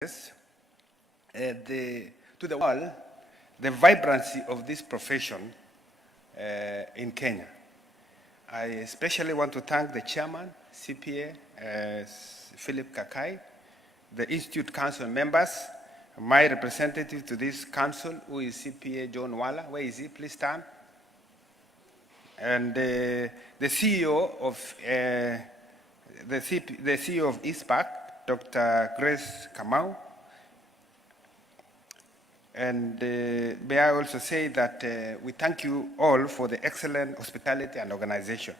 to the world the vibrancy of this profession in Kenya. I especially want to thank the chairman, CPA, Philip Kakai, the Institute Council members, my representative to this council, who is CPA John Wala. Where is he? Please stand. And the CEO of the CEO of ICPAK, Dr. Grace Kamau. And may I also say that we thank you all for the excellent hospitality and organization.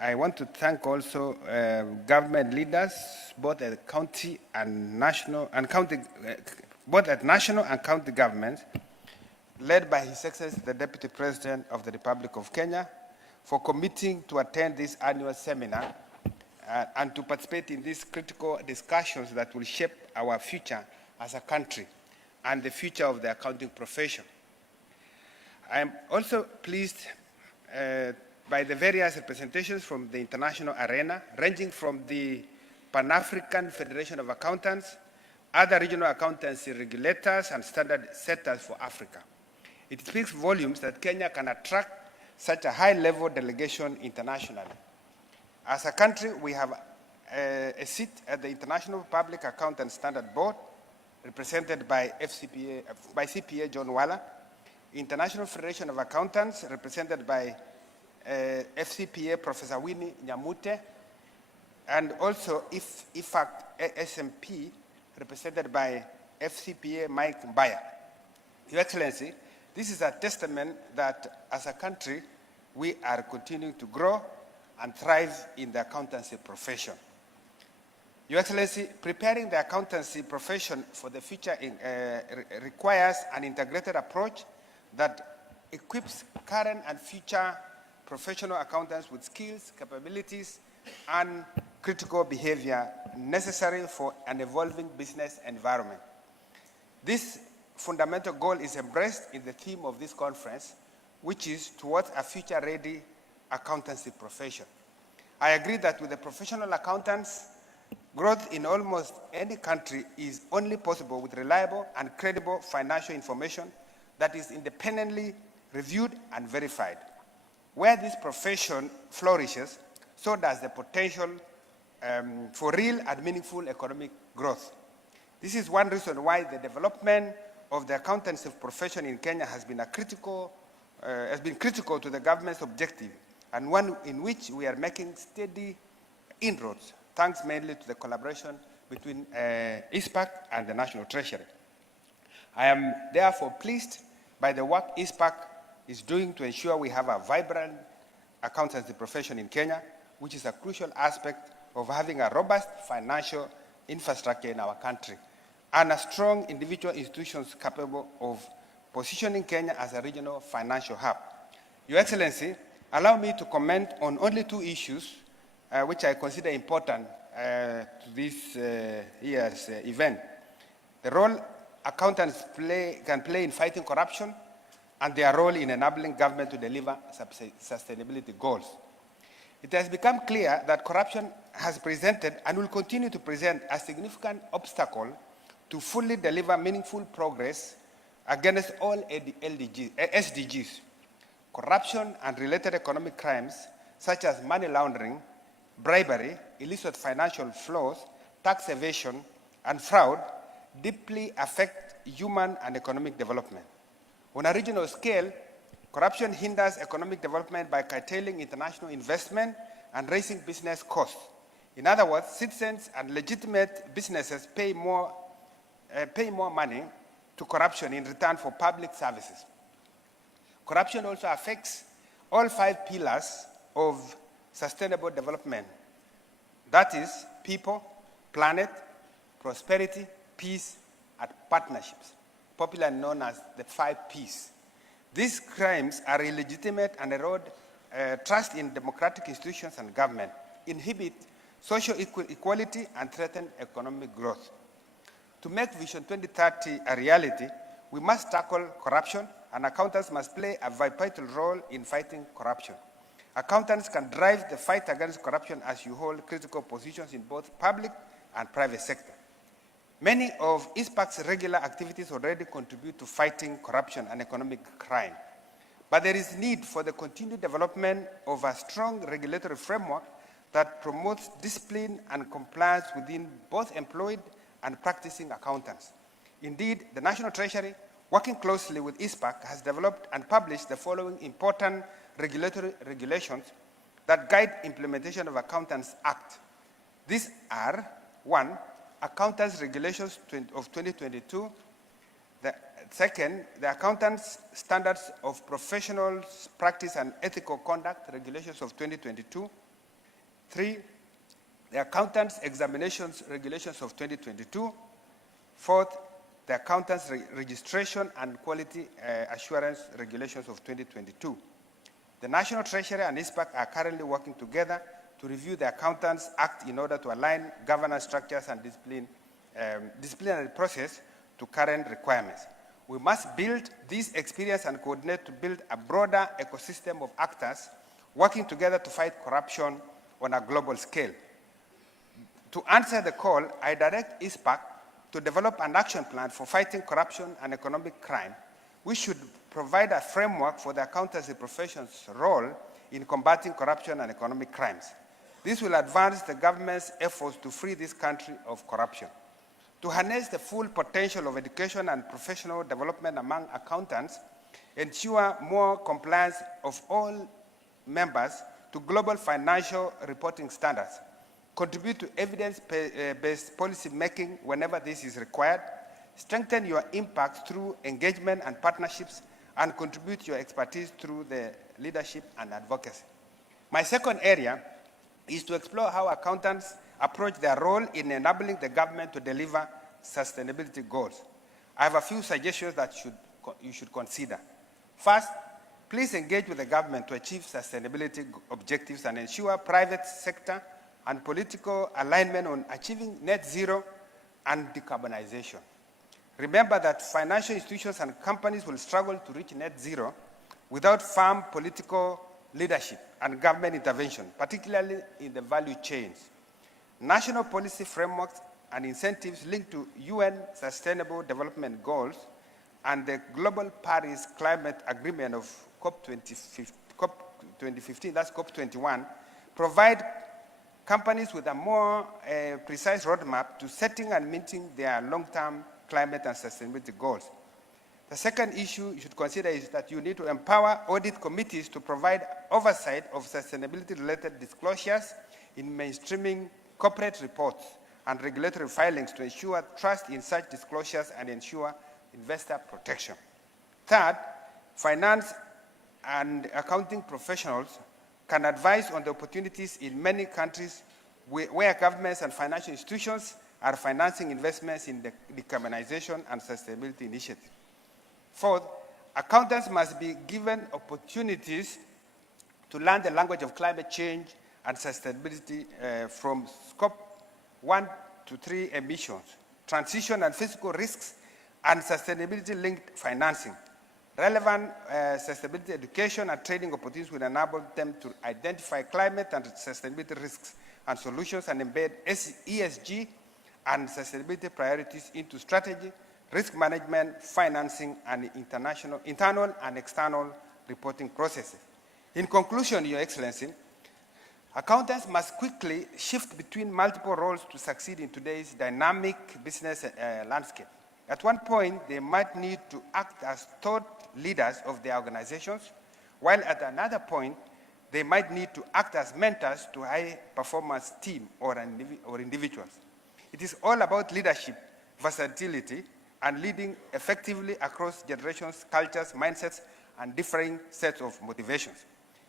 I want to thank also government leaders, both at county and national and county, both at national and county governments, led by His Excellency the Deputy President of the Republic of Kenya, for committing to attend this annual seminar and to participate in these critical discussions that will shape our future as a country and the future of the accounting profession. I am also pleased by the various representations from the international arena, ranging from the Pan-African Federation of Accountants, other regional accountancy regulators, and standard setters for Africa. It speaks volumes that Kenya can attract such a high-level delegation internationally. As a country, we have a seat at the International Public Accountant Standard Board, represented by CPA John Wala, International Federation of Accountants, represented by FCPA Professor Winnie Nyamute, and also ICPAK SMP, represented by FCPA Mike Mbaya. Your Excellency, this is a testament that as a country, we are continuing to grow and thrive in the accountancy profession. Your Excellency, preparing the accountancy profession for the future requires an integrated approach that equips current and future professional accountants with skills, capabilities, and critical behavior necessary for an evolving business environment. This fundamental goal is embraced in the theme of this conference, which is towards a future-ready accountancy profession. I agree that with the professional accountants, growth in almost any country is only possible with reliable and credible financial information that is independently reviewed and verified. Where this profession flourishes, so does the potential for real and meaningful economic growth. This is one reason why the development of the accountancy profession in Kenya has been critical to the government's objective, and one in which we are making steady inroads, thanks mainly to the collaboration between ICPAK and the National Treasury. I am therefore pleased by the work ICPAK is doing to ensure we have a vibrant accountancy profession in Kenya, which is a crucial aspect of having a robust financial infrastructure in our country, and a strong individual institutions capable of positioning Kenya as a regional financial hub. Your Excellency, allow me to comment on only two issues which I consider important to this year's event: the role accountants can play in fighting corruption, and their role in enabling government to deliver sustainability goals. It has become clear that corruption has presented and will continue to present a significant obstacle to fully deliver meaningful progress against all SDGs. Corruption and related economic crimes, such as money laundering, bribery, illicit financial flows, tax evasion, and fraud, deeply affect human and economic development. On a regional scale, corruption hinders economic development by curtailing international investment and raising business costs. In other words, citizens and legitimate businesses pay more money to corruption in return for public services. Corruption also affects all 5 pillars of sustainable development. That is people, planet, prosperity, peace, and partnerships, popularly known as the 5 Ps. These crimes are illegitimate and erode trust in democratic institutions and government, inhibit social equality, and threaten economic growth. To make Vision 2030 a reality, we must tackle corruption, and accountants must play a vital role in fighting corruption. Accountants can drive the fight against corruption as you hold critical positions in both public and private sector. Many of ICPAK's regular activities already contribute to fighting corruption and economic crime. But there is need for the continued development of a strong regulatory framework that promotes discipline and compliance within both employed and practicing accountants. Indeed, the National Treasury, working closely with ICPAK, has developed and published the following important regulatory regulations that guide implementation of Accountants Act. These are: 1, Accountants Regulations of 2022. Second, the Accountants Standards of Professional Practice and Ethical Conduct Regulations of 2022. 3, the Accountants Examinations Regulations of 2022. 4th, the Accountants Registration and Quality Assurance Regulations of 2022. The National Treasury and ICPAK are currently working together to review the Accountants Act in order to align governance structures and disciplinary process to current requirements. We must build this experience and coordinate to build a broader ecosystem of actors working together to fight corruption on a global scale. To answer the call, I direct ICPAK to develop an action plan for fighting corruption and economic crime. We should provide a framework for the accountancy profession's role in combating corruption and economic crimes. This will advance the government's efforts to free this country of corruption. To harness the full potential of education and professional development among accountants, ensure more compliance of all members to global financial reporting standards, contribute to evidence-based policy making whenever this is required, strengthen your impact through engagement and partnerships, and contribute your expertise through the leadership and advocacy. My second area is to explore how accountants approach their role in enabling the government to deliver sustainability goals. I have a few suggestions that you should consider. First, please engage with the government to achieve sustainability objectives and ensure private sector and political alignment on achieving net zero and decarbonization. Remember that financial institutions and companies will struggle to reach net zero without firm political leadership and government intervention, particularly in the value chains. National policy frameworks and incentives linked to UN Sustainable Development Goals and the Global Paris Climate Agreement of COP 2015, that's COP 21, provide companies with a more precise roadmap to setting and meeting their long-term climate and sustainability goals. The second issue you should consider is that you need to empower audit committees to provide oversight of sustainability-related disclosures in mainstreaming corporate reports and regulatory filings to ensure trust in such disclosures and ensure investor protection. Third, finance and accounting professionals can advise on the opportunities in many countries where governments and financial institutions are financing investments in the decarbonization and sustainability initiatives. Fourth, accountants must be given opportunities to learn the language of climate change and sustainability from scope 1 to 3 emissions, transition and physical risks, and sustainability-linked financing. Relevant sustainability education and training opportunities will enable them to identify climate and sustainability risks and solutions and embed ESG and sustainability priorities into strategy, risk management, financing, and internal and external reporting processes. In conclusion, Your Excellency, accountants must quickly shift between multiple roles to succeed in today's dynamic business landscape. At one point, they might need to act as thought leaders of their organizations, while at another point, they might need to act as mentors to high-performance team or individuals. It is all about leadership, versatility, and leading effectively across generations, cultures, mindsets, and differing sets of motivations.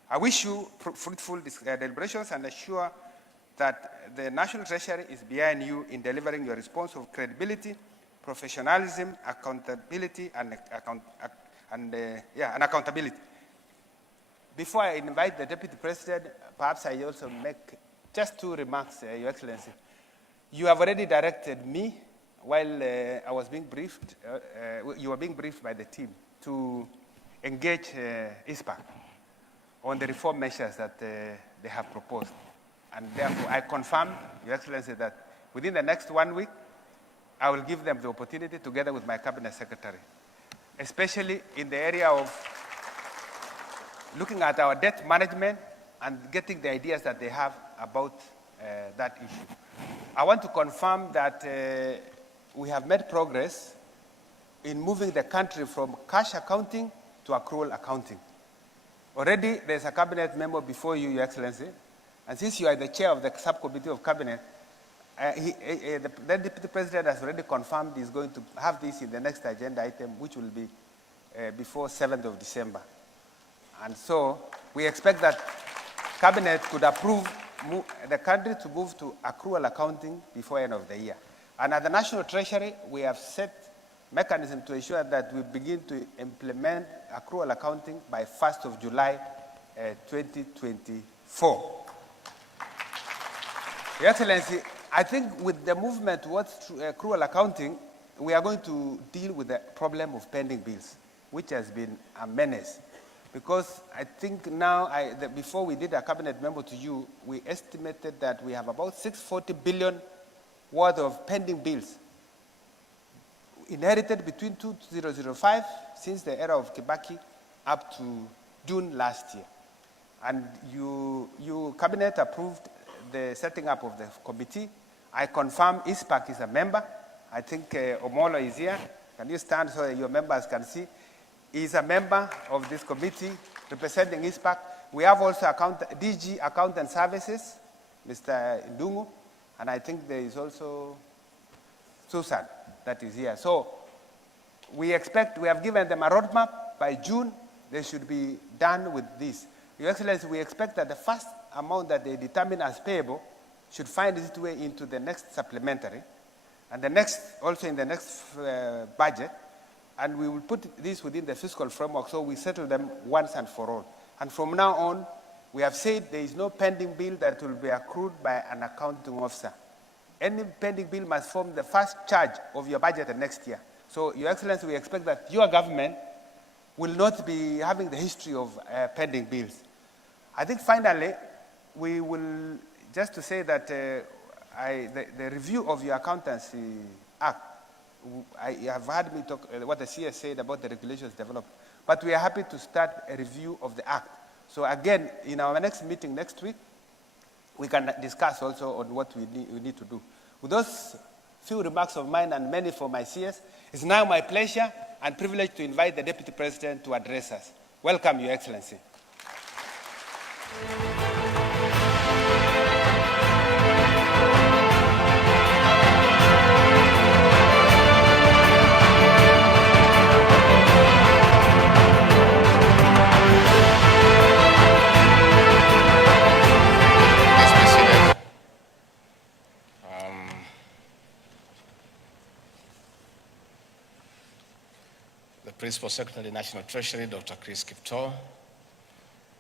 I wish you fruitful deliberations and assure that the National Treasury is behind you in delivering your response of credibility, professionalism, accountability, and accountability. Before I invite the Deputy President, perhaps I also make just 2 remarks, Your Excellency. You have already directed me while I was being briefed, you were being briefed by the team to engage ICPAK on the reform measures that they have proposed. And therefore, I confirm, Your Excellency, that within the next 1 week, I will give them the opportunity together with my cabinet secretary, especially in the area of looking at our debt management and getting the ideas that they have about that issue. I want to confirm that we have made progress in moving the country from cash accounting to accrual accounting. Already, there's a cabinet member before you, Your Excellency, and since you are the chair of the subcommittee of cabinet, the Deputy President has already confirmed he's going to have this in the next agenda item, which will be before 7th of December. And so we expect that cabinet could approve the country to move to accrual accounting before end of the year. And at the National Treasury, we have set mechanism to ensure that we begin to implement accrual accounting by 1st of July 2024. Your Excellency, I think with the movement towards accrual accounting, we are going to deal with the problem of pending bills, which has been a menace. Because I think now, before we did a cabinet memo to you, we estimated that we have about 640 billion worth of pending bills inherited between 2005, since the era of Kibaki, up to June last year. And you cabinet approved the setting up of the committee. I confirm ICPAK is a member. I think Omolo is here. Can you stand so that your members can see? He is a member of this committee representing ICPAK. We have also DG Accountant Services, Mr. Ndungu, and I think there is also Susan that is here. So we expect, we have given them a roadmap. By June, they should be done with this. Your Excellency, we expect that the first amount that they determine as payable should find its way into the next supplementary, and the next, also in the next budget, and we will put this within the fiscal framework so we settle them once and for all. And from now on, we have said there is no pending bill that will be accrued by an accounting officer. Any pending bill must form the first charge of your budget next year. So, Your Excellency, we expect that your government will not be having the history of pending bills. I think finally, we will, just to say that the review of your Accountancy Act, I have heard me talk what the CS said about the regulations developed, but we are happy to start a review of the Act. So again, in our next meeting next week, we can discuss also on what we need to do. With those few remarks of mine and many for my CS, it's now my pleasure and privilege to invite the Deputy President to address us. Welcome, Your Excellency. Principal Secretary, National Treasury, Dr. Chris Kipto,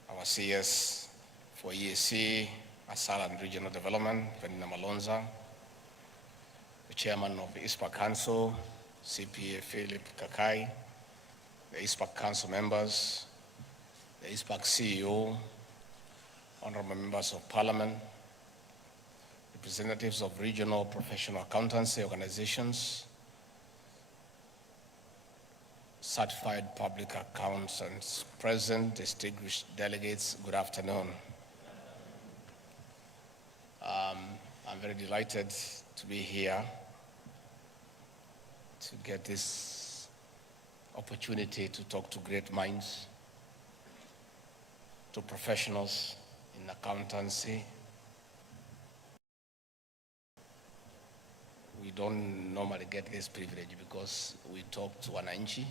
our CS for EAC, Asal and Regional Development, Penina Malonza, the Chairman of the ICPAK Council, CPA Philip Kakai, the ICPAK Council members, the ICPAK CEO, honorable members of Parliament, representatives of regional professional accountancy organizations, certified public accountants present, distinguished delegates, good afternoon. I'm very delighted to be here to get this opportunity to talk to great minds, to professionals in accountancy. We don't normally get this privilege because we talk to wananchi.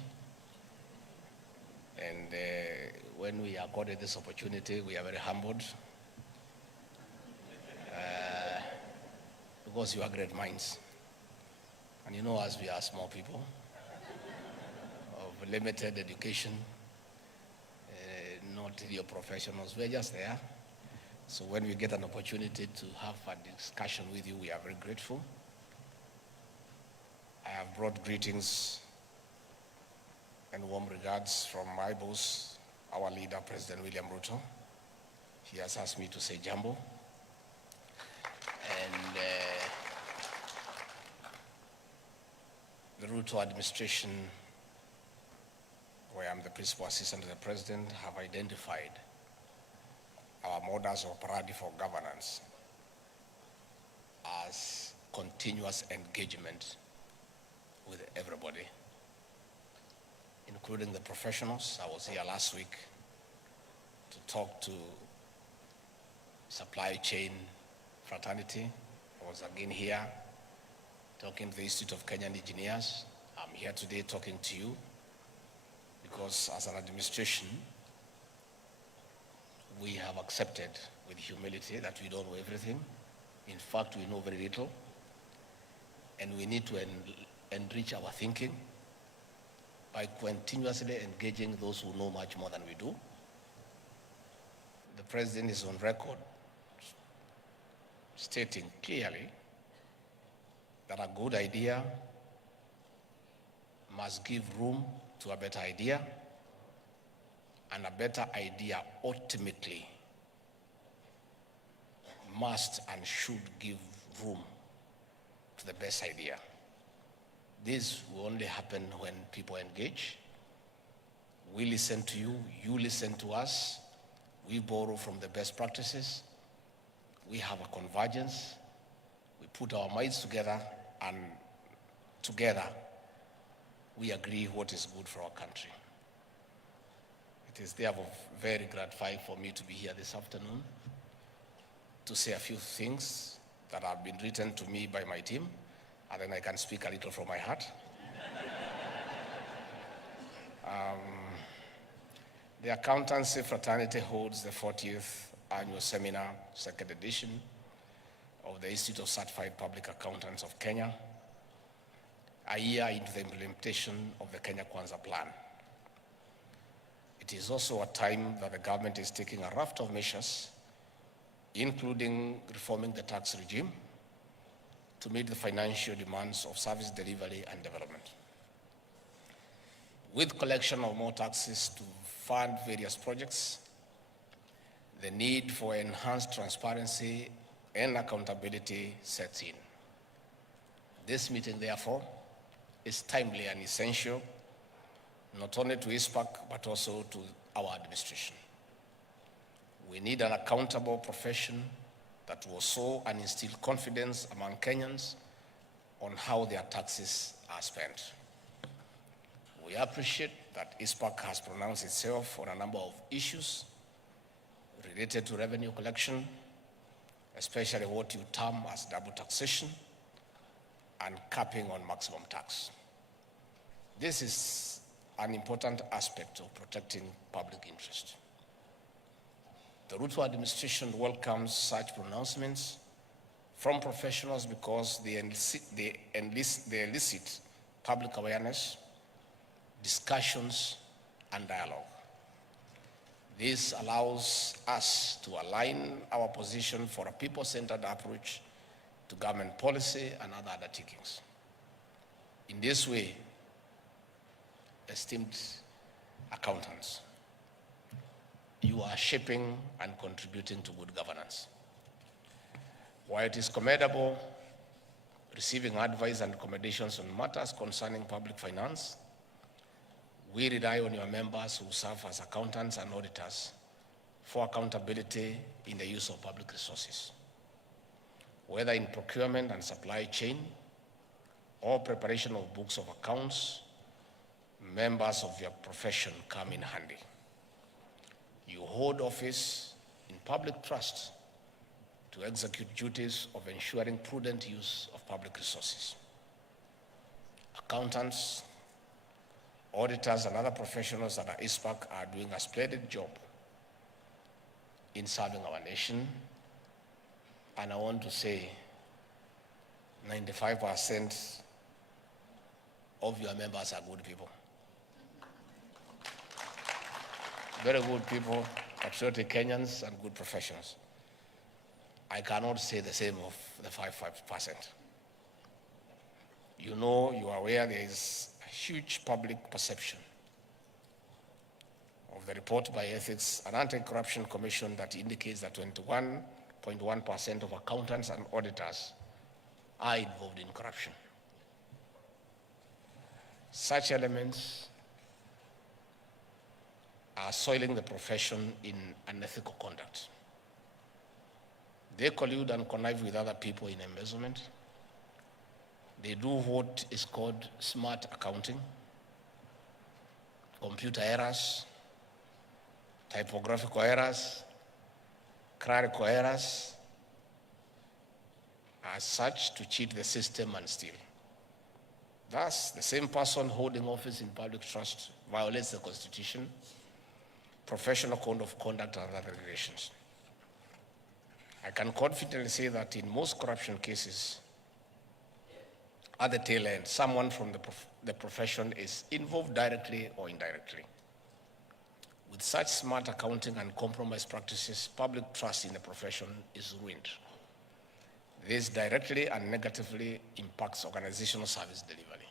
And when we are accorded this opportunity, we are very humbled because you are great minds. And you know, as we are small people of limited education, not your professionals, we're just there. So when we get an opportunity to have a discussion with you, we are very grateful. I have brought greetings and warm regards from my boss, our leader, President William Ruto. He has asked me to say jambo. And The Ruto administration, where I'm the principal assistant to the president, have identified our modus operandi for governance as continuous engagement with everybody, including the professionals. I was here last week to talk to supply chain fraternity. I was again here talking to the Institute of Kenyan Engineers. I'm here today talking to you because as an administration, we have accepted with humility that we don't know everything. In fact, we know very little, and we need to enrich our thinking by continuously engaging those who know much more than we do. The president is on record stating clearly that a good idea must give room to a better idea, and a better idea ultimately must and should give room to the best idea. This will only happen when people engage. We listen to you, you listen to us, we borrow from the best practices, we have a convergence, we put our minds together, and together we agree what is good for our country. It is therefore very gratifying for me to be here this afternoon to say a few things that have been written to me by my team, and then I can speak a little from my heart. The Accountancy Fraternity holds the 40th annual seminar, second edition, of the Institute of Certified Public Accountants of Kenya, a year into the implementation of the Kenya Kwanza plan. It is also a time that the government is taking a raft of measures, including reforming the tax regime to meet the financial demands of service delivery and development. With collection of more taxes to fund various projects, the need for enhanced transparency and accountability sets in. This meeting, therefore, is timely and essential, not only to ICPAK, but also to our administration. We need an accountable profession that will sow and instill confidence among Kenyans on how their taxes are spent. We appreciate that ICPAK has pronounced itself on a number of issues related to revenue collection, especially what you term as double taxation and capping on maximum tax. This is an important aspect of protecting public interest. The Ruto administration welcomes such pronouncements from professionals because they elicit public awareness, discussions, and dialogue. This allows us to align our position for a people-centered approach to government policy and other undertakings. In this way, esteemed accountants, you are shaping and contributing to good governance. While it is commendable receiving advice and recommendations on matters concerning public finance, we rely on your members who serve as accountants and auditors for accountability in the use of public resources. Whether in procurement and supply chain or preparation of books of accounts, members of your profession come in handy. You hold office in public trust to execute duties of ensuring prudent use of public resources. Accountants, auditors, and other professionals at ICPAK are doing a splendid job in serving our nation. And I want to say 95% of your members are good people. Very good people, patriotic Kenyans, and good professionals. I cannot say the same of the 5%. You know, you are aware there is a huge public perception of the report by Ethics and Anti-Corruption Commission that indicates that 21.1% of accountants and auditors are involved in corruption. Such elements are soiling the profession in unethical conduct. They collude and connive with other people in embezzlement. They do what is called smart accounting, computer errors, typographical errors, clerical errors, as such to cheat the system and steal. Thus, the same person holding office in public trust violates the Constitution, professional code of conduct, and other regulations. I can confidently say that in most corruption cases, at the tail end, someone from the profession is involved directly or indirectly. With such smart accounting and compromise practices, public trust in the profession is ruined. This directly and negatively impacts organizational service delivery.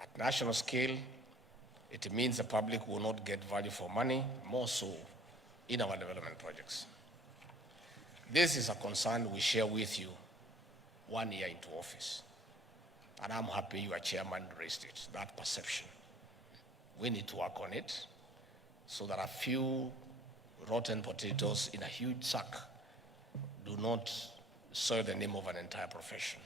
At national scale, it means the public will not get value for money, more so in our development projects. This is a concern we share with you 1 year into office. And I'm happy your chairman raised it, that perception. We need to work on it so that a few rotten potatoes in a huge sack do not soil the name of an entire profession.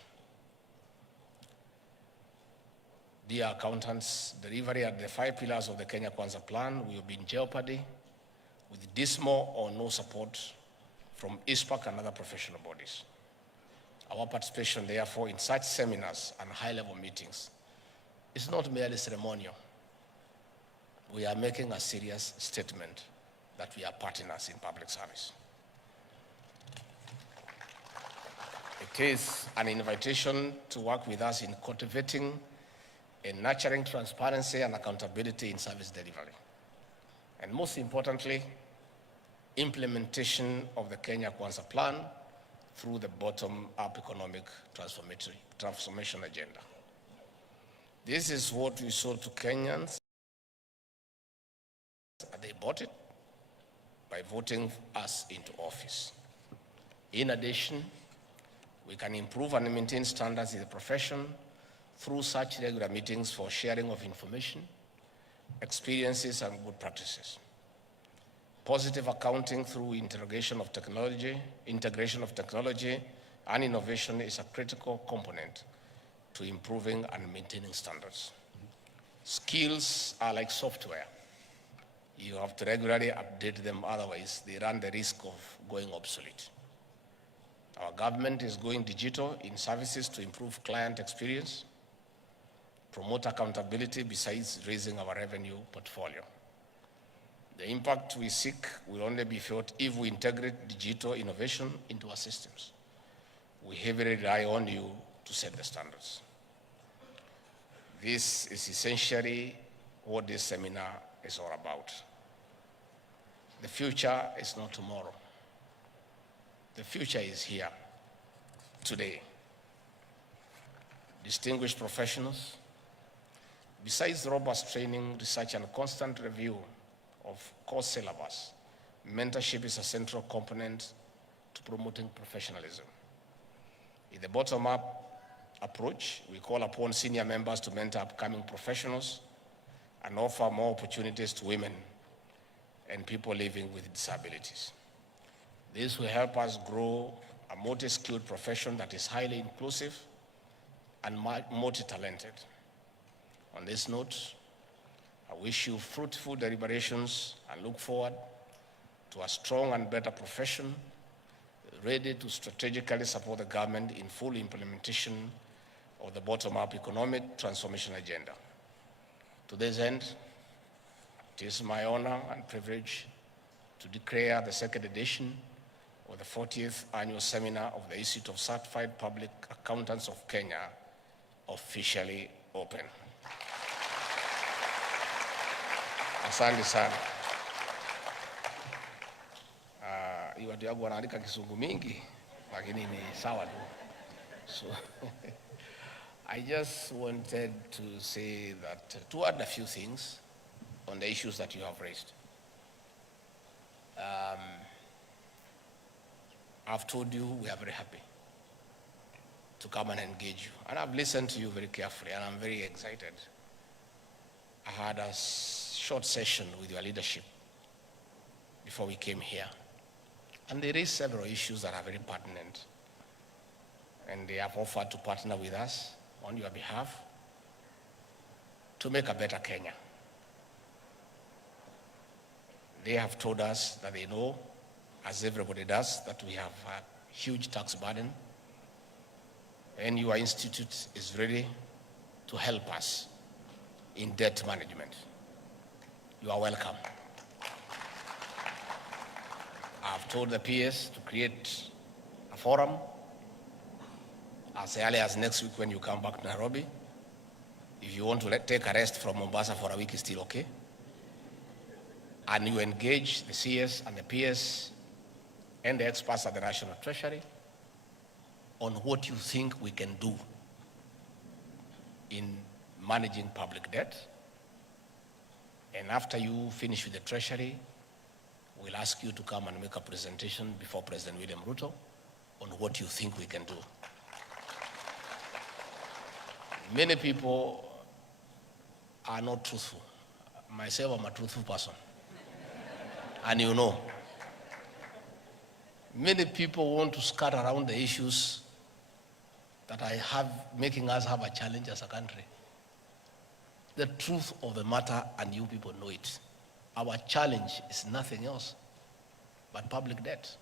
Dear accountants, delivery at the 5 pillars of the Kenya Kwanza plan will be in jeopardy with dismal or no support from ICPAK and other professional bodies. Our participation, therefore, in such seminars and high-level meetings is not merely ceremonial. We are making a serious statement that we are partners in public service. It is an invitation to work with us in cultivating and nurturing transparency and accountability in service delivery. And most importantly, implementation of the Kenya Kwanza plan through the bottom-up economic transformation agenda. This is what we sold to Kenyans. They bought it by voting us into office. In addition, we can improve and maintain standards in the profession through such regular meetings for sharing of information, experiences, and good practices. Positive accounting through integration of technology and innovation is a critical component to improving and maintaining standards. Skills are like software. You have to regularly update them, otherwise they run the risk of going obsolete. Our government is going digital in services to improve client experience, promote accountability besides raising our revenue portfolio. The impact we seek will only be felt if we integrate digital innovation into our systems. We heavily rely on you to set the standards. This is essentially what this seminar is all about. The future is not tomorrow. The future is here, today. Distinguished professionals, besides robust training, research, and constant review of course syllabus, mentorship is a central component to promoting professionalism. In the bottom-up approach, we call upon senior members to mentor upcoming professionals and offer more opportunities to women and people living with disabilities. This will help us grow a multi-skilled profession that is highly inclusive and multi-talented. On this note, I wish you fruitful deliberations and look forward to a strong and better profession, ready to strategically support the government in full implementation of the bottom-up economic transformation agenda. To this end, it is my honor and privilege to declare the second edition of the 40th annual seminar of the Institute of Certified Public Accountants of Kenya officially open. Asante sana. Hii watu yangu wanaandika Kisungu mingi, lakini ni sawa tu. So I just wanted to say that, to add a few things on the issues that you have raised. I've told you we are very happy to come and engage you. And I've listened to you very carefully, and I'm very excited. I had a short session with your leadership before we came here. And there is several issues that are very pertinent. And they have offered to partner with us on your behalf to make a better Kenya. They have told us that they know, as everybody does, that we have a huge tax burden, and your institute is ready to help us in debt management. You are welcome. I've told the PS to create a forum as early as next week when you come back to Nairobi. If you want to take a rest from Mombasa for a week, it's still okay. And you engage the CS and the PS and the experts at the National Treasury on what you think we can do in managing public debt. And after you finish with the Treasury, we'll ask you to come and make a presentation before President William Ruto on what you think we can do. Many people are not truthful. Myself, I'm a truthful person. And you know, many people want to skirt around the issues that I have, making us have a challenge as a country. The truth of the matter, and you people know it. Our challenge is nothing else but public debt,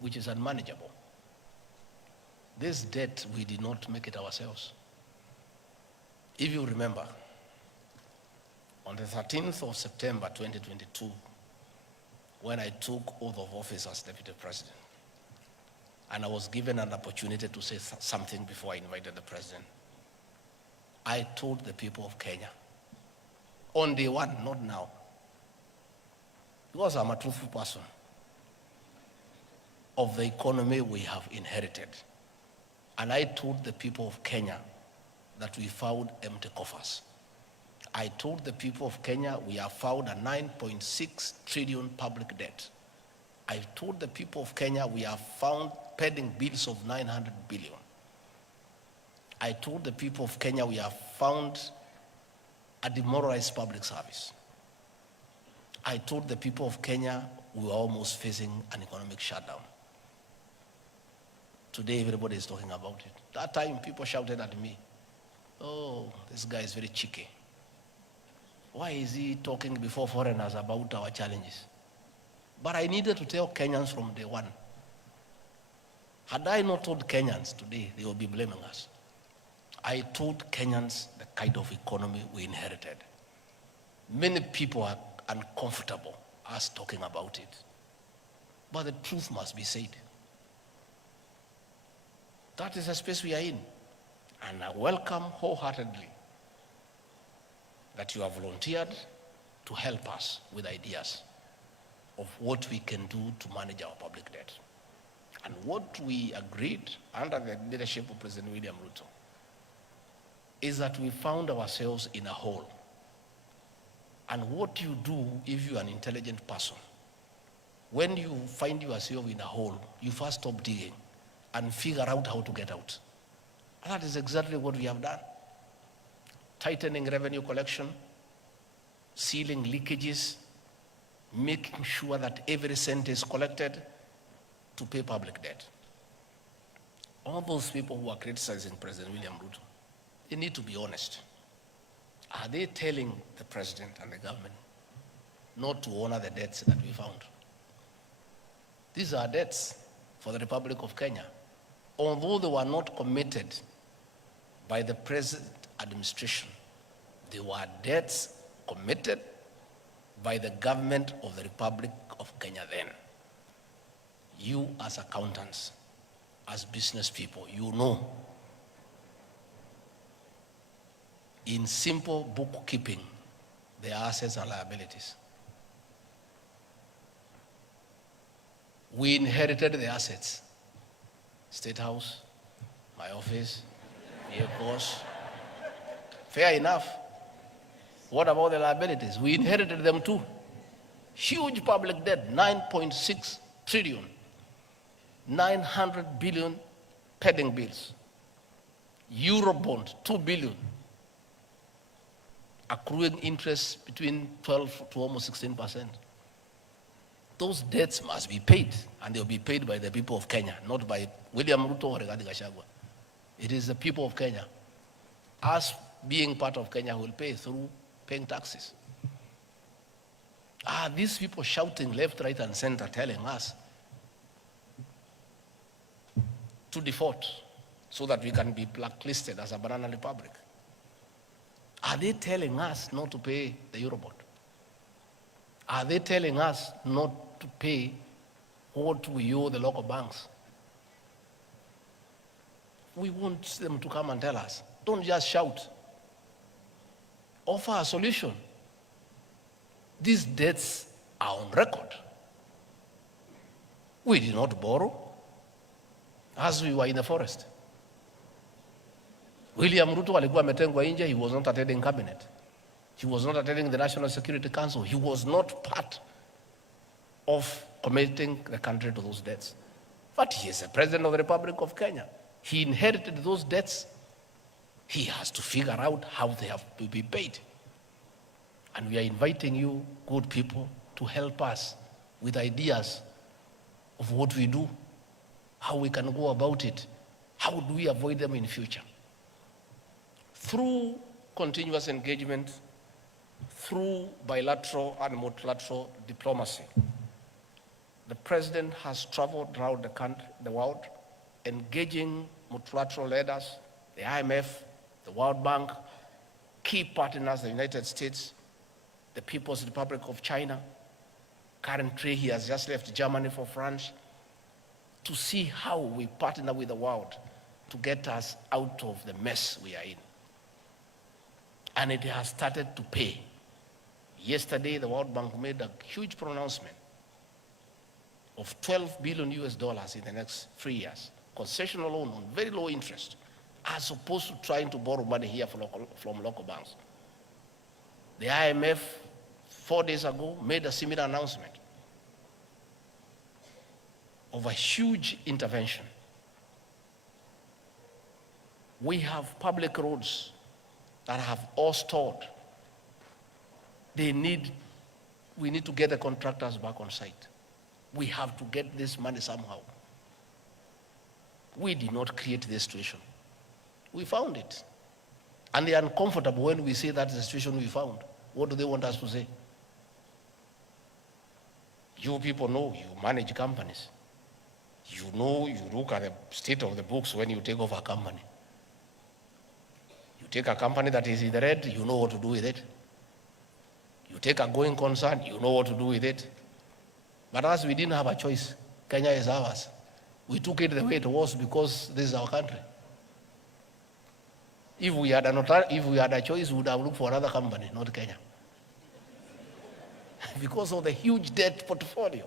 which is unmanageable. This debt, we did not make it ourselves. If you remember, on the 13th of September 2022, when I took oath of office as Deputy President, and I was given an opportunity to say something before I invited the President, I told the people of Kenya, on day one, not now, because I'm a truthful person, of the economy we have inherited. And I told the people of Kenya that we found empty coffers. I told the people of Kenya we have found a 9.6 trillion public debt. I told the people of Kenya we have found pending bills of 900 billion. I told the people of Kenya we have found a demoralized public service. I told the people of Kenya we were almost facing an economic shutdown. Today everybody is talking about it. That time people shouted at me, oh, this guy is very cheeky. Why is he talking before foreigners about our challenges? But I needed to tell Kenyans from day one. Had I not told Kenyans today, they would be blaming us. I told Kenyans the kind of economy we inherited. Many people are uncomfortable us talking about it. But the truth must be said. That is the space we are in. And I welcome wholeheartedly that you have volunteered to help us with ideas of what we can do to manage our public debt. And what we agreed under the leadership of President William Ruto is that we found ourselves in a hole. And what you do if you're an intelligent person, when you find yourself in a hole, you first stop digging and figure out how to get out. And that is exactly what we have done. Tightening revenue collection, sealing leakages, making sure that every cent is collected to pay public debt. All those people who are criticizing President William Ruto, they need to be honest. Are they telling the president and the government not to honor the debts that we found? These are debts for the Republic of Kenya. Although they were not committed by the present administration, they were debts committed by the government of the Republic of Kenya then. You as accountants, as business people, you know, in simple bookkeeping, there are assets and liabilities. We inherited the assets. State House, my office, vehicles. Fair enough. What about the liabilities? We inherited them too. Huge public debt, 9.6 trillion, 900 billion pending bills. Eurobond, 2 billion, accruing interest between 12 to almost 16%. Those debts must be paid, and they'll be paid by the people of Kenya, not by William Ruto or Gachagua. It is the people of Kenya. Us being part of Kenya will pay through paying taxes. These people shouting left, right, and center telling us to default so that we can be blacklisted as a banana republic. Are they telling us not to pay the Eurobond? Are they telling us not to pay what we owe the local banks? We want them to come and tell us. Don't just shout. Offer a solution. These debts are on record. We did not borrow as we were in the forest. William Ruto alikuwa ametengwa nje. He was not attending cabinet. He was not attending the National Security Council. He was not part of committing the country to those debts. But he is the president of the Republic of Kenya. He inherited those debts. He has to figure out how they have to be paid. And we are inviting you, good people, to help us with ideas of what we do, how we can go about it, how do we avoid them in future. Through continuous engagement, through bilateral and multilateral diplomacy, the president has traveled around the country, the world, engaging multilateral leaders, the IMF, the World Bank, key partners, the United States, the People's Republic of China. Currently, he has just left Germany for France to see how we partner with the world to get us out of the mess we are in. And it has started to pay. Yesterday, the World Bank made a huge pronouncement of $12 billion in the next 3 years, concessional loan on very low interest, as opposed to trying to borrow money here from local banks. The IMF, 4 days ago, made a similar announcement of a huge intervention. We have public roads that have all stalled. We need to get the contractors back on site. We have to get this money somehow. We did not create this situation. We found it. And they are uncomfortable when we say that's the situation we found. What do they want us to say? You people know, you manage companies. You know, you look at the state of the books when you take over a company. You take a company that is in the red, you know what to do with it. You take a going concern, you know what to do with it. But us, we didn't have a choice. Kenya is ours. We took it the way it was because this is our country. If we had a choice, we would have looked for another company, not Kenya. Because of the huge debt portfolio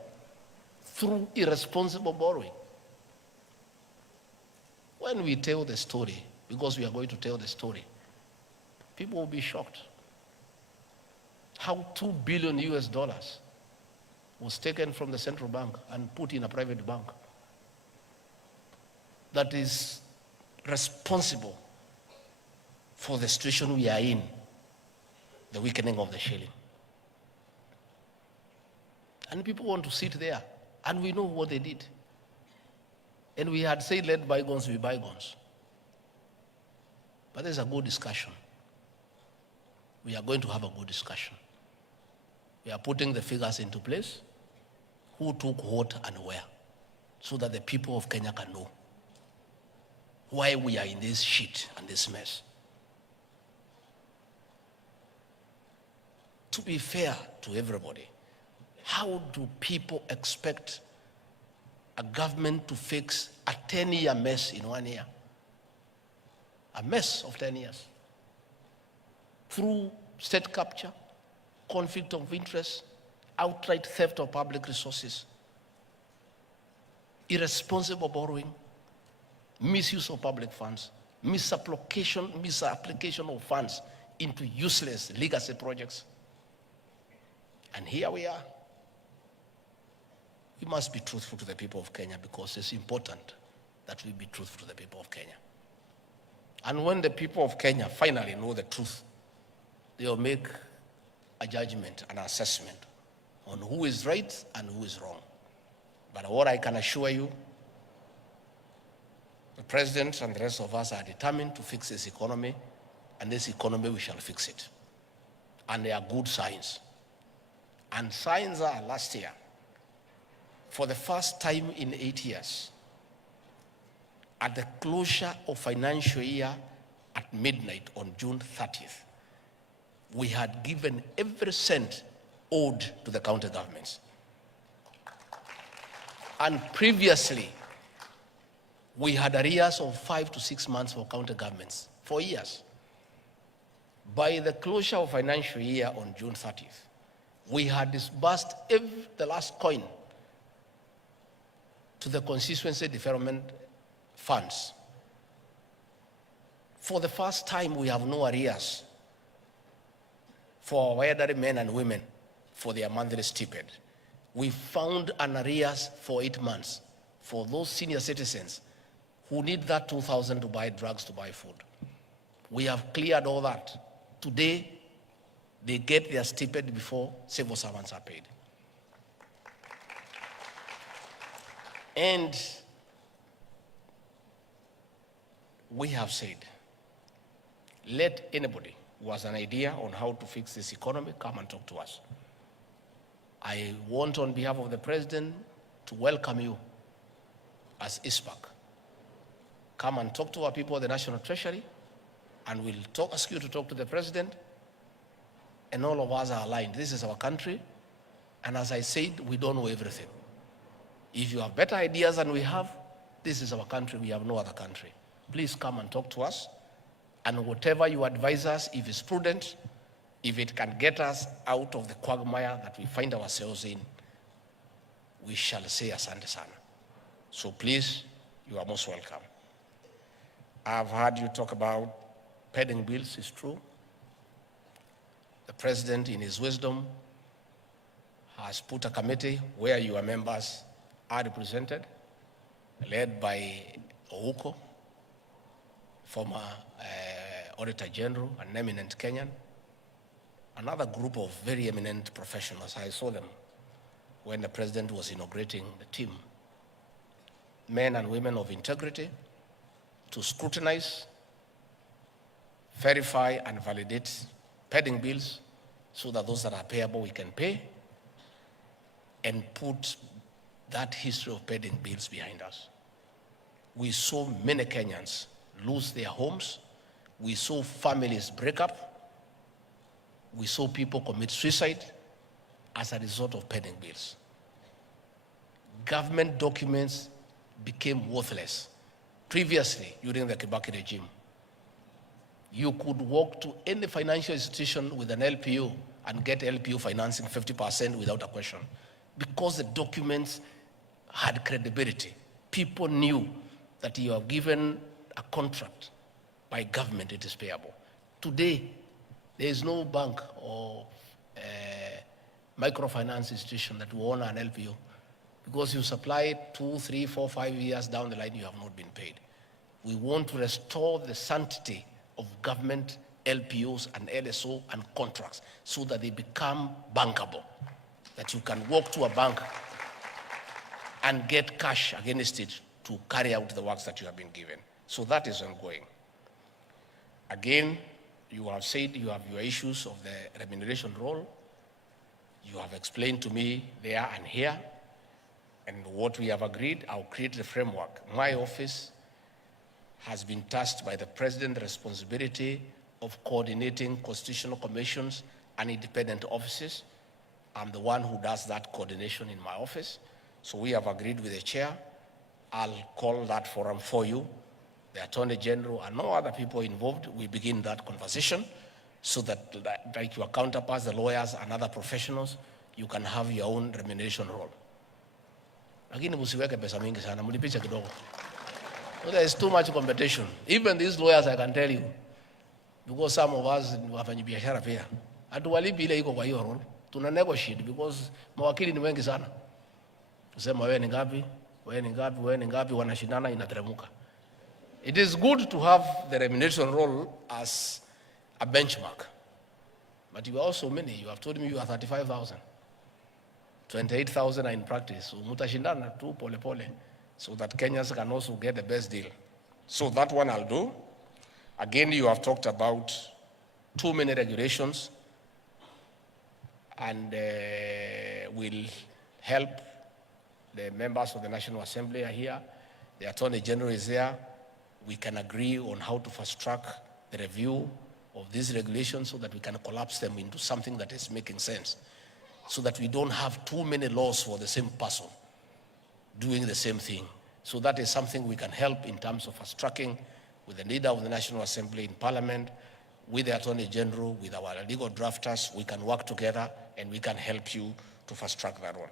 through irresponsible borrowing. When we tell the story, because we are going to tell the story, people will be shocked. How $2 billion was taken from the central bank and put in a private bank that is responsible for the situation we are in, the weakening of the shilling. And people want to sit there, and we know what they did. And we had said, let bygones be bygones. But there's a good discussion. We are going to have a good discussion. We are putting the figures into place, who took what and where, so that the people of Kenya can know why we are in this shit and this mess. To be fair to everybody, how do people expect a government to fix a 10-year mess in 1 year? A mess of 10 years. Through state capture, conflict of interest, outright theft of public resources, irresponsible borrowing, misuse of public funds, misapplication of funds into useless legacy projects. And here we are. We must be truthful to the people of Kenya because it's important that we be truthful to the people of Kenya. And when the people of Kenya finally know the truth, they'll make a judgment, an assessment on who is right and who is wrong. But what I can assure you, the president and the rest of us are determined to fix this economy, and this economy, we shall fix it. And there are good signs. And signs are last year, for the first time in 8 years, at the closure of financial year at midnight on June 30th, we had given every cent owed to the county governments. And previously, we had arrears of 5 to 6 months for county governments for years. By the closure of financial year on June 30th, we had disbursed the last coin to the constituency development funds. For the first time, we have no arrears for our elderly men and women for their monthly stipend. We found an arrears for 8 months for those senior citizens who need that 2,000 to buy drugs, to buy food. We have cleared all that. Today, they get their stipend before civil servants are paid. And we have said, let anybody who has an idea on how to fix this economy come and talk to us. I want, on behalf of the president, to welcome you as ICPAK. Come and talk to our people at the National Treasury, and we'll ask you to talk to the president, and all of us are aligned. This is our country, and as I said, we don't know everything. If you have better ideas than we have, this is our country, we have no other country. Please come and talk to us, and whatever you advise us, if it's prudent, if it can get us out of the quagmire that we find ourselves in, we shall say asante sana. So please, you are most welcome. I've heard you talk about pending bills. It's true. The president, in his wisdom, has put a committee where your members are represented, led by Ouko, former Auditor General, an eminent Kenyan, another group of very eminent professionals. I saw them when the president was inaugurating the team. Men and women of integrity to scrutinize, verify, and validate pending bills so that those that are payable we can pay, and put that history of pending bills behind us. We saw many Kenyans lose their homes. We saw families break up. We saw people commit suicide as a result of pending bills. Government documents became worthless. Previously, during the Kibaki regime, you could walk to any financial institution with an LPO and get LPO financing 50% without a question, because the documents had credibility. People knew that you are given a contract by government, it is payable. Today, there is no bank or microfinance institution that will honor an LPO, because you supply 2, 3, 4, 5 years down the line, you have not been paid. We want to restore the sanctity of government LPOs and LSO and contracts so that they become bankable, that you can walk to a bank and get cash against it to carry out the works that you have been given. So that is ongoing. Again, you have said you have your issues of the remuneration role. You have explained to me there and here, and what we have agreed, I'll create the framework. My office has been tasked by the president the responsibility of coordinating constitutional commissions and independent offices. I'm the one who does that coordination in my office. So we have agreed with the chair. I'll call that forum for you, the Attorney General and no other people involved. We begin that conversation so that, like your counterparts, the lawyers and other professionals, you can have your own remuneration role. Lakini msiweke pesa mingi sana, mlipiche kidogo. There is too much competition. Even these lawyers, I can tell you, because some of us wafanyi biashara pia, hatuwalipi ile iko kwa hiyo role. Tuna negotiate because mawakili ni wengi sana. Tusema wewe ni ngapi, wewe ni ngapi, wewe ni ngapi, wanashindana inateremuka. It is good to have the remuneration role as a benchmark. But you are also many. You have told me you are 35,000. 28,000 are in practice. So mutashindana tu pole pole, so that Kenyans can also get the best deal. So that one I'll do. Again, you have talked about too many regulations, and will help. The members of the National Assembly are here. The Attorney General is there. We can agree on how to fast track the review of these regulations so that we can collapse them into something that is making sense, so that we don't have too many laws for the same person doing the same thing. So that is something we can help in terms of fast tracking with the leader of the National Assembly in Parliament, with the Attorney General, with our legal drafters. We can work together and we can help you to fast track that one.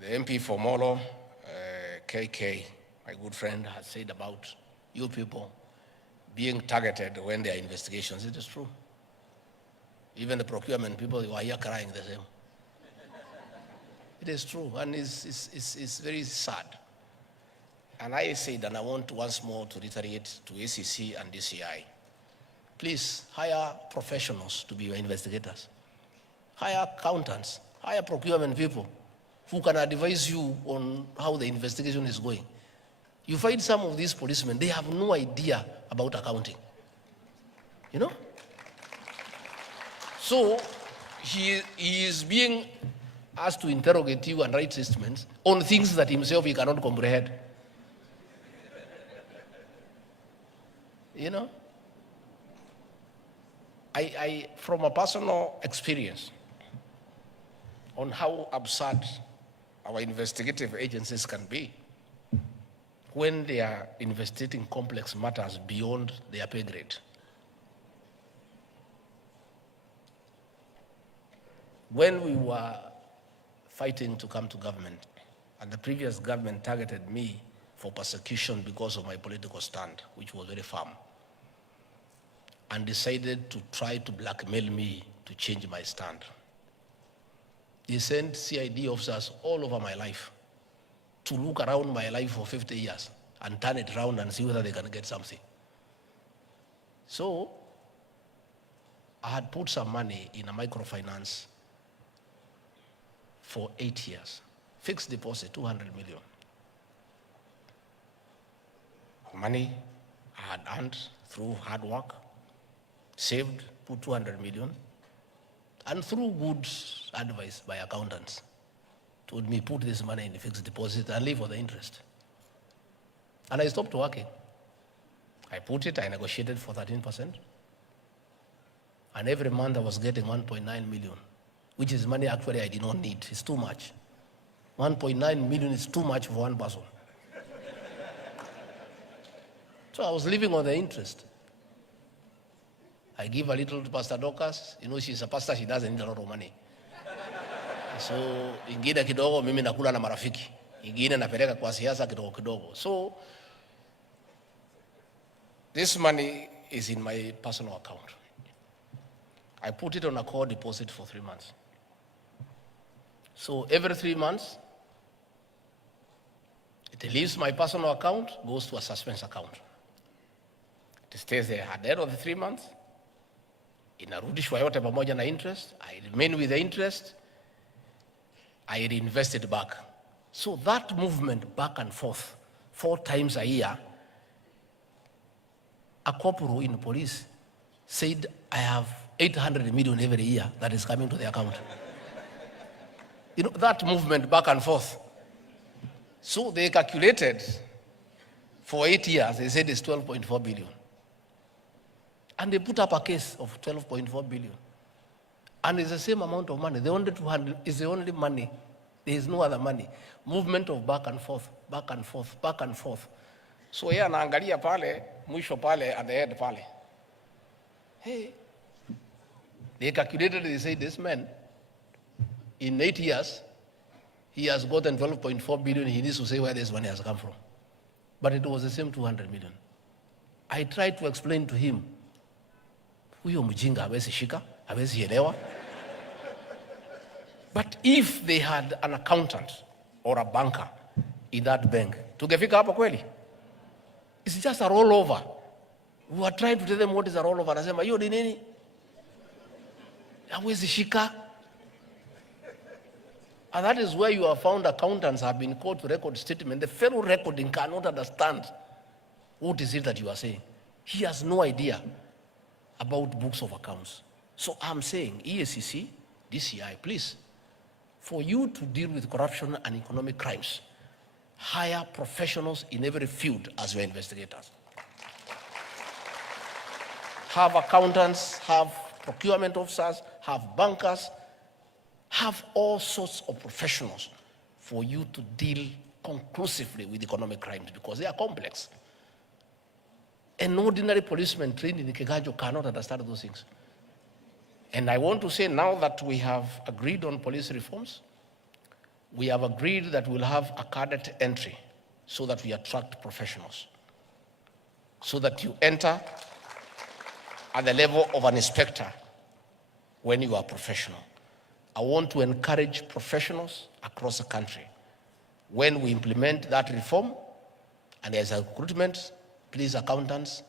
The MP for Molo, KK, my good friend, has said about you people being targeted when there are investigations. It is true. Even the procurement people who are here crying the same. It is true, and it's very sad. And I said, and I want once more to reiterate to ACC and DCI, please hire professionals to be your investigators. Hire accountants, hire procurement people who can advise you on how the investigation is going. You find some of these policemen, they have no idea about accounting. You know? So he is being asked to interrogate you and write statements on things that himself he cannot comprehend. You know? I from a personal experience on how absurd our investigative agencies can be when they are investigating complex matters beyond their pay grade. When we were fighting to come to government, and the previous government targeted me for persecution because of my political stand, which was very firm, and decided to try to blackmail me to change my stand. They sent CID officers all over my life to look around my life for 50 years and turn it around and see whether they can get something. So I had put some money in a microfinance for 8 years. Fixed deposit, 200 million. Money I had earned through hard work, saved, put 200 million, and through good advice by accountants, told me, put this money in the fixed deposit and leave for the interest. And I stopped working. I put it, I negotiated for 13%. And every month I was getting 1.9 million, which is money actually I did not need. It's too much. 1.9 million is too much for one person. So I was living on the interest. I give a little to Pastor Dorcas. You know, she's a pastor, she doesn't need a lot of money. So, ingine kidogo, mimi nakula na marafiki. Ingine napeleka kwa siasa kidogo kidogo. So, this money is in my personal account. I put it on a core deposit for 3 months. So, every 3 months, it leaves my personal account, goes to a suspense account. It stays there. At the end of the 3 months, inarudishwa yote pamoja na interest. I remain with the interest. I reinvest it back. So that movement back and forth 4 times a year, a corporal in police said, I have 800 million every year that is coming to the account. You know, that movement back and forth. So they calculated for 8 years, they said it's 12.4 billion. And they put up a case of 12.4 billion. And it's the same amount of money. The only 200 is the only money. There is no other money. Movement of back and forth, back and forth, back and forth. So yeye anaangalia pale, mwisho pale, at the head pale. Hey, they calculated, they say this man, in 8 years, he has gotten 12.4 billion. He needs to say where this money has come from. But it was the same 200 million. I tried to explain to him, huyo mjinga hawezi shika, hawezi elewa. But if they had an accountant or a banker in that bank. Tungefika hapo kweli? It's just a rollover. We are trying to tell them what is a rollover. Anasema hiyo ni nini? Hawezi shika. And that is where you have found accountants have been called to record statement. The fellow recording cannot understand what is it that you are saying. He has no idea about books of accounts. So I'm saying, EACC, DCI, please, for you to deal with corruption and economic crimes, hire professionals in every field as your investigators. Have accountants, have procurement officers, have bankers, have all sorts of professionals for you to deal conclusively with economic crimes because they are complex. An ordinary policeman trained in Kigaju cannot understand those things. And I want to say now that we have agreed on police reforms, we have agreed that we'll have a cadet entry so that we attract professionals, so that you enter at the level of an inspector when you are professional. I want to encourage professionals across the country. When we implement that reform, and there's a recruitment, please, accountants,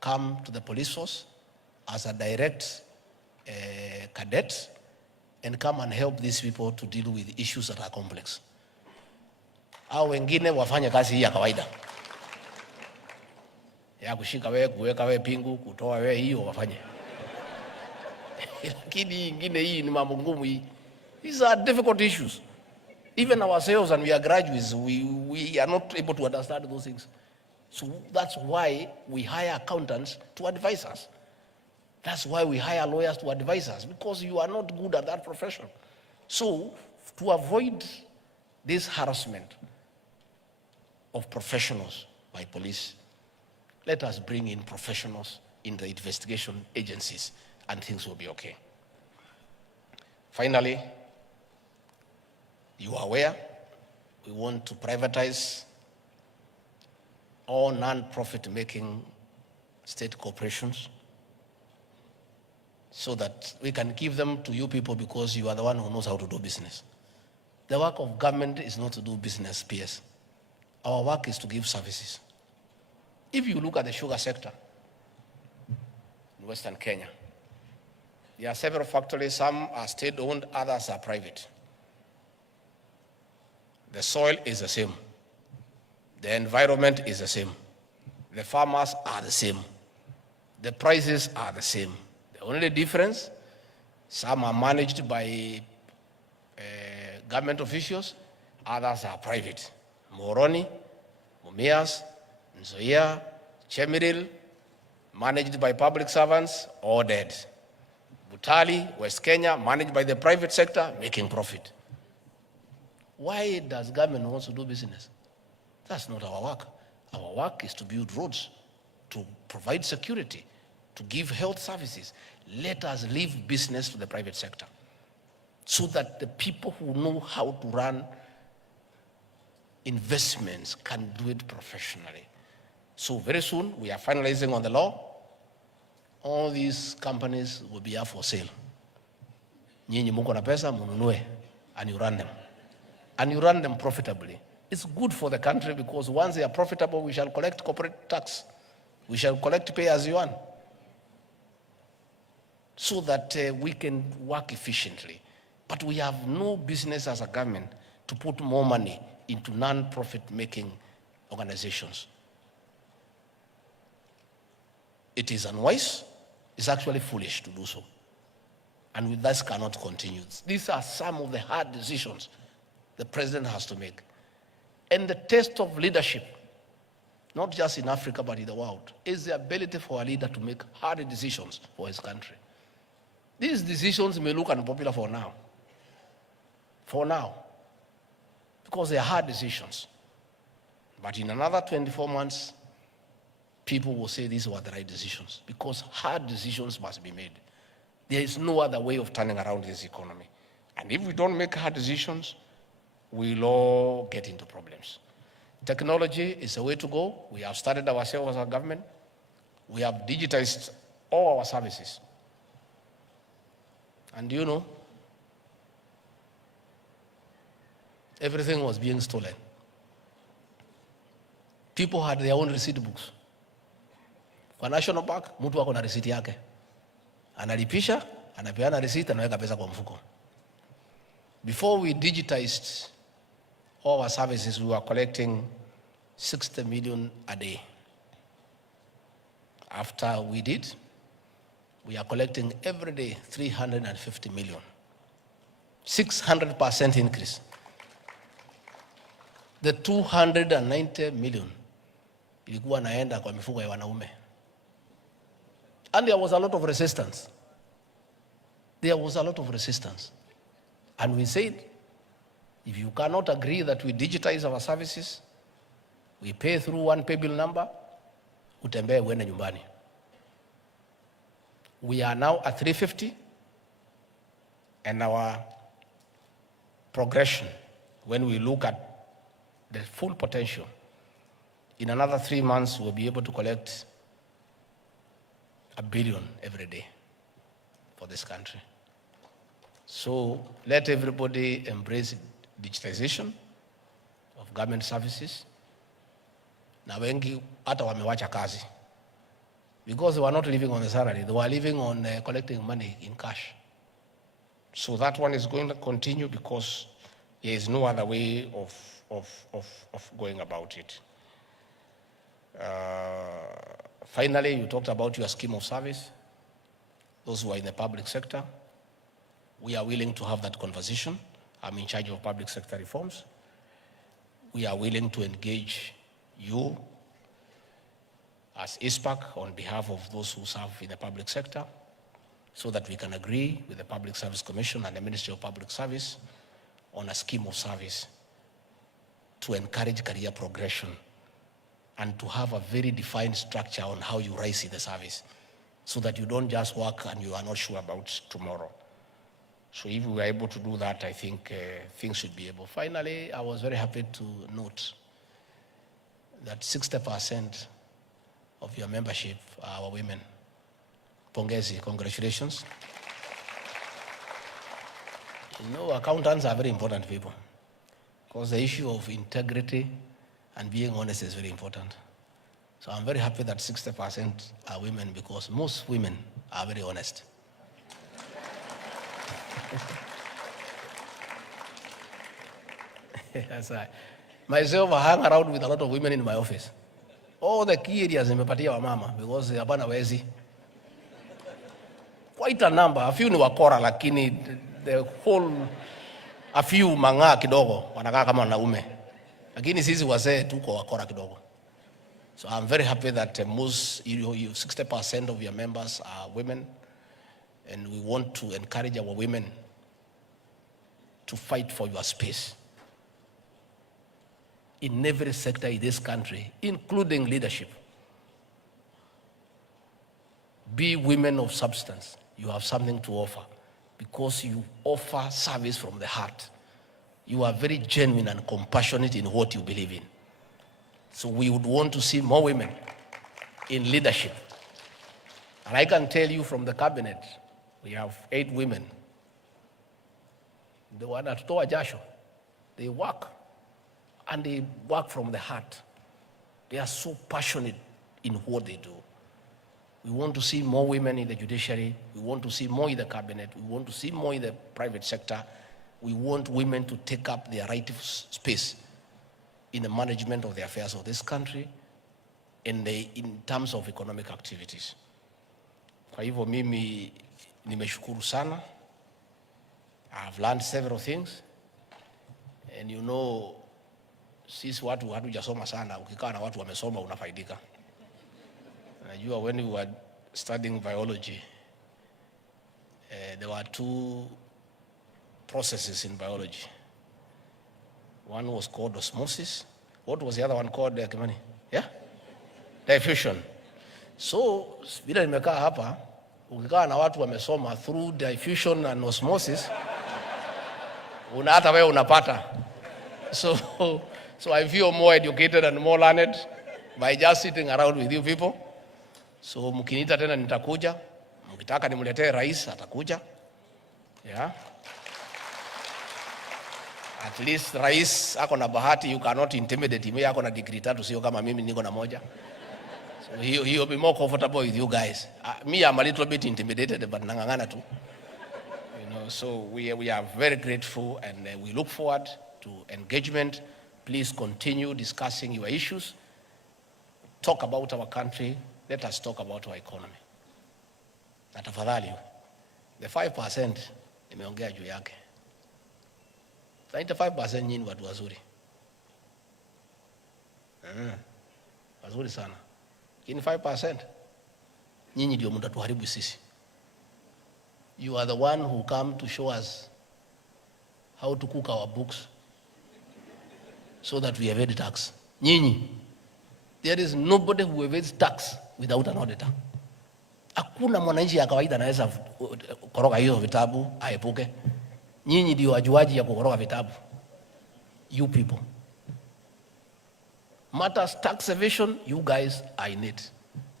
come to the police force as a direct cadet and come and help these people to deal with issues that are complex. Au wengine wafanye kazi hii ya kawaida. Ya kushika wewe, kuweka wewe pingu, kutoa wewe, hiyo wafanye. Lakini ingine hii ni mambo ngumu hii. These are difficult issues. Even ourselves, and we are graduates, we are not able to understand those things. So that's why we hire accountants to advise us. That's why we hire lawyers to advise us, because you are not good at that profession. So to avoid this harassment of professionals by police, let us bring in professionals in the investigation agencies and things will be okay. Finally, you are aware, we want to privatize all non-profit making state corporations so that we can give them to you people because you are the one who knows how to do business. The work of government is not to do business, PS. Our work is to give services. If you look at the sugar sector in Western Kenya, there are several factories, some are state-owned, others are private. The soil is the same. The environment is the same. The farmers are the same. The prices are the same. The only difference, some are managed by government officials, others are private. Moroni, Mumias, Nzoia, Chemiril, managed by public servants, all dead. Butali, West Kenya, managed by the private sector, making profit. Why does government want to do business? That's not our work. Our work is to build roads, to provide security, to give health services. Let us leave business to the private sector so that the people who know how to run investments can do it professionally. So very soon, we are finalizing on the law. All these companies will be up for sale. Nyinyi muko na pesa, mununue, and you run them. And you run them profitably. It's good for the country because once they are profitable, we shall collect corporate tax. We shall collect pay as you earn. So that we can work efficiently. But we have no business as a government to put more money into non-profit making organizations. It is unwise. It's actually foolish to do so. And with this cannot continue. These are some of the hard decisions the president has to make. And the test of leadership, not just in Africa but in the world, is the ability for a leader to make hard decisions for his country. These decisions may look unpopular for now. For now. Because they are hard decisions. But in another 24 months, people will say these were the right decisions. Because hard decisions must be made. There is no other way of turning around this economy. And if we don't make hard decisions, we'll all get into problems. Technology is the way to go. We have started ourselves as a government. We have digitized all our services. And you know, everything was being stolen. people had their own receipt books. Kwa National Park, mtu wako na receipt yake. Analipisha, anapeana receipt, anaweka pesa kwa mfuko. Before we digitized all our services, we were collecting 60 million a day. After we did, we are collecting every day 350 million. 600% increase. The 290 million ilikuwa naenda kwa mifuko ya wanaume. And there was a lot of resistance. There was a lot of resistance. And we said, if you cannot agree that we digitize our services, we pay through one pay bill number, utembee uende nyumbani. We are now at 350, and our progression, when we look at the full potential, in another 3 months, we'll be able to collect $1 billion every day for this country. So let everybody embrace digitization of government services. Na wengi hata wamewacha kazi because they were not living on the salary, they were living on collecting money in cash. So that one is going to continue because there is no other way of going about it. Finally, you talked about your scheme of service. Those who are in the public sector, we are willing to have that conversation. I'm in charge of public sector reforms. We are willing to engage you as ICPAK on behalf of those who serve in the public sector so that we can agree with the Public Service Commission and the Ministry of Public Service on a scheme of service to encourage career progression and to have a very defined structure on how you rise in the service so that you don't just work and you are not sure about tomorrow. So if we were able to do that, I think things should be able. Finally, I was very happy to note that 60% of your membership are our women. Pongezi, congratulations. You know, accountants are very important people because the issue of integrity and being honest is very important. So I'm very happy that 60% are women because most women are very honest. That's right. Myself, I hang around with a lot of women in my office. All the key areas nimepatia wa mama because hapana wezi. Quite a number, a few ni wakora lakini the whole, a few manga kidogo wanakaa kama wanaume. Lakini sisi wazee tuko wakora kidogo. So I'm very happy that most, 60% of your members are women, and we want to encourage our women to fight for your space in every sector in this country, including leadership. Be women of substance. You have something to offer because you offer service from the heart. You are very genuine and compassionate in what you believe in. So we would want to see more women in leadership. And I can tell you from the cabinet, we have 8 women. They wanatoa jasho. They work, and they work from the heart. They are so passionate in what they do. We want to see more women in the judiciary. We want to see more in the cabinet. We want to see more in the private sector. We want women to take up their rightful space in the management of the affairs of this country and in terms of economic activities. Kwa hivyo mimi nimeshukuru sana. I've learned several things. And you know, sisi watu hatujasoma sana, ukikaa na watu wamesoma unafaidika. Najua when we were studying biology, there were 2 processes in biology. One was called osmosis. What was the other one called, Kimani? Yeah? Diffusion. So, bila nimekaa hapa, ukikaa na watu wamesoma through diffusion and osmosis, hata wewe unapata. So I feel more educated and more learned by just sitting around with you people. So mkiniita tena nitakuja. Mkitaka nimletee rais atakuja. Yeah. At least rais ako na bahati, you cannot intimidate him. Ako na degree 3, sio kama mimi niko na moja. So he'll be more comfortable with you guys. Me, I'm a little bit intimidated, but nangangana too. You know, so we are very grateful, and we look forward to engagement. Please continue discussing your issues. Talk about our country. Let us talk about our economy. Na tafadhali, the 5% nimeongea juu yake. 95% nyinyi watu wazuri. Wazuri sana. Lakini 5% nyinyi ndio mtatuharibu sisi. You are the one who come to show us how to cook our books so that we evade tax. Nyinyi. There is nobody who evades tax without an auditor. Hakuna mwananchi ya kawaida anaweza koroga hiyo vitabu aepuke. Nyinyi ndio wajuaji ya kukoroga vitabu. You people. Matters tax evasion, you guys are in it.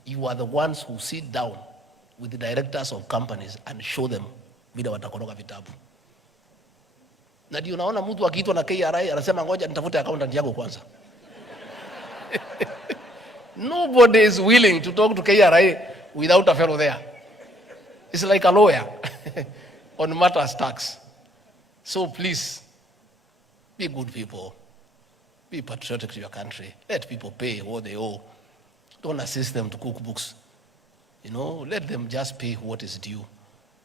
You are the ones who sit down with the directors of companies and show them vile watakoroga vitabu. Na ndio unaona mtu akiitwa na KRA anasema ngoja nitafute accountant yako kwanza. Nobody is willing to talk to KRA without a fellow there. It's like a lawyer on matters tax. So please, be good people. Be patriotic to your country. Let people pay what they owe. Don't assist them to cook books. You know, let them just pay what is due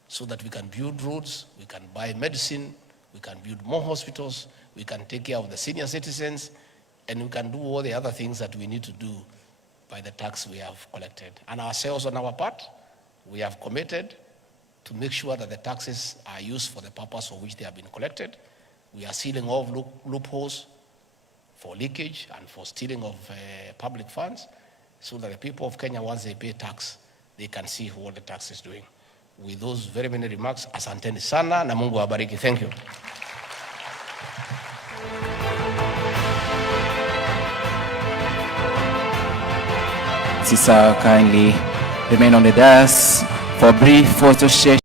so that we can build roads, we can buy medicine, we can build more hospitals, we can take care of the senior citizens, and we can do all the other things that we need to do by the tax we have collected. And ourselves on our part, we have committed to make sure that the taxes are used for the purpose for which they have been collected. We are sealing off loopholes for leakage and for stealing of public funds so that the people of Kenya, once they pay tax, they can see what the tax is doing. With those very many remarks, asanteni sana na Mungu awabariki. Thank you. Sisa kindly remain on the dais for brief photo session.